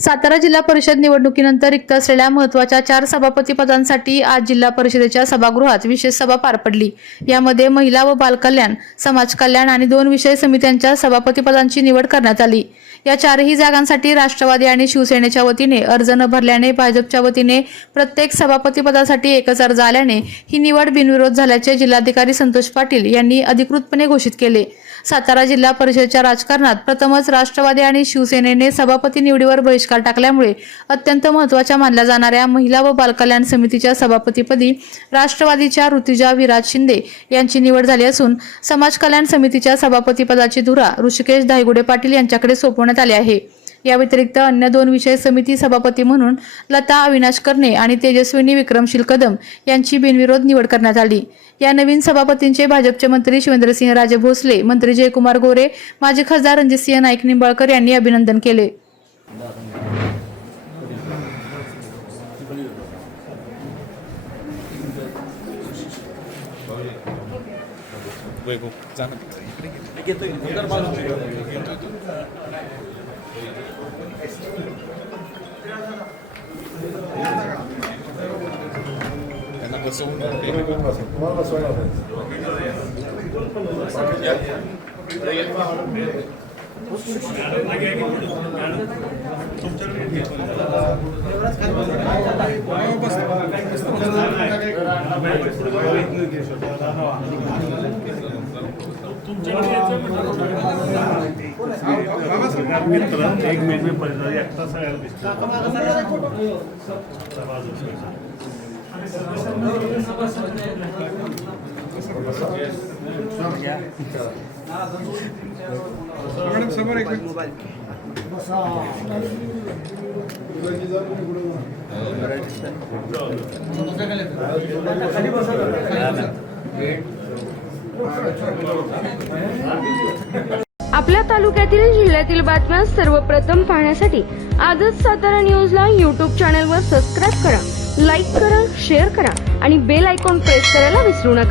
सातारा जिल्हा परिषद निवडणुकीनंतर रिक्त असलेल्या महत्त्वाच्या 4 सभापती पदांसाठी आज जिल्हा परिषदेच्या सभागृहात विशेष सभा पार पडली। यामध्ये महिला व बालकल्याण, समाज कल्याण आणि 2 विषय समित्यांच्या सभापती पदांची निवड करण्यात आली। या 4ही जागांसाठी राष्ट्रवादी आणि शिवसेनेच्या वतीने अर्ज न भरल्याने भाजपच्या वतीने प्रत्येक सभापती पदासाठी एकच अर्ज आल्याने ही निवड बिनविरोध झाल्याचे जिल्हाधिकारी संतोष पाटील यांनी अधिकृतपणे घोषित केले। सातारा जिल्हा परिषदेच्या राजकारणात प्रथमच राष्ट्रवादी आणि शिवसेनेने सभापती निवडीवर बहिष्कार टाकल्यामुळे अत्यंत महत्त्वाच्या मानल्या जाणाऱ्या महिला व बालकल्याण समितीच्या सभापतीपदी राष्ट्रवादीच्या ऋतुजा विराज शिंदे यांची निवड झाली असून समाज कल्याण समितीच्या सभापतीपदाची धुरा ऋषिकेश धायगुडे पाटील यांच्याकडे सोपवण्यात आली आहे। या व्यतिरिक्त अन्य 2 विषय समिती सभापती म्हणून लता अविनाश करणे आणि तेजस्विनी विक्रमशील कदम यांची बिनविरोध निवड करण्यात आली। या नवीन सभापतींचे भाजपचे मंत्री शिवेंद्रसिंहराजे भोसले, मंत्री जयकुमार गोरे, माजी खासदार रणजितसिंह नाईक निंबाळकर यांनी अभिनंदन केले। एक मिनिट में परिणाम एकटा सगळ्याला दिसतो। मॅडम समोर एक आपल्या तालुक्यातील जिल्ह्यातील बातम्या सर्वप्रथम पाहण्यासाठी आजच सातारा न्यूजला YouTube चॅनलवर सबस्क्राइब करा, लाईक करा, शेअर करा आणि बेल आयकॉन प्रेस करायला विसरू नका।